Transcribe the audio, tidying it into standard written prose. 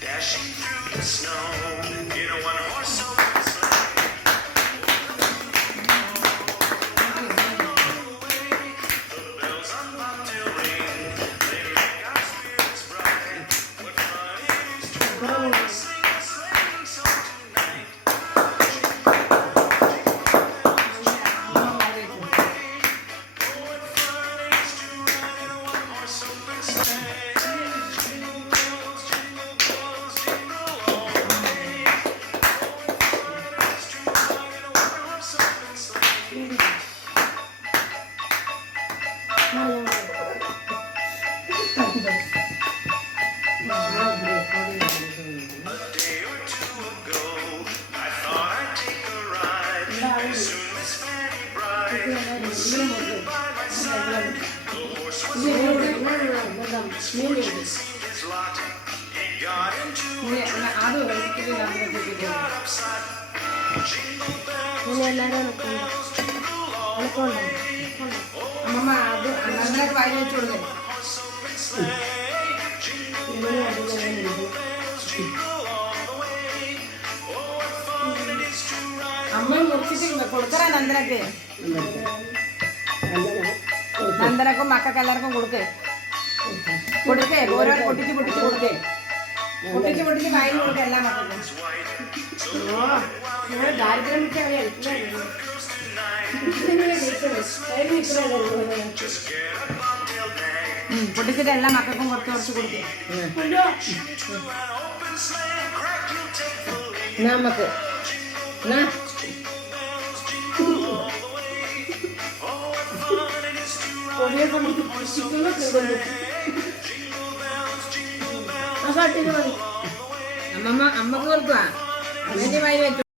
Dashing through the snow in a one-horse open sleigh. The bells on bobtail ring, they make our spirits bright. What fun it is to ride and sing a sleighing song tonight. Oh, what fun it is to ride in a one-horse open sleigh. Jingle bells, jingle bells, jingle all the way. Oh, what fun it is to ride in a one-horse open sleigh. A day or two ago, I thought I'd take a ride. And soon Miss Fanny Bride was sitting by my side. The horse was loaded, misfortune seemed his lot. He got into a trap, he got upset. Jingle bells, jingle all the way. Horse open sleigh. Jingle bells, jingle all the way. Oh, what fun it is to ride. അമ്മ മുറിച്ചിട്ട് കൊടുക്കറ നന്ദനക്ക് നന്ദനക്കും മക്കൾക്ക് എല്ലാവർക്കും കൊടുക്കേ ഓരോ പൊട്ടിച്ച് കൊടുക്കേ പൊട്ടിച്ച് കയ്യിൽ കൊടുക്കുക എല്ലാ മക്കൾക്കും. ദാരിദ്ര്യം പൊട്ടിച്ചിട്ട് എല്ലാ മക്കൾക്കും കുറച്ച് കൊടുക്കേ. നമുക്ക് അമ്മക്ക് കൊടുക്കുക അമ്മേന്റെ വായി വെച്ചു.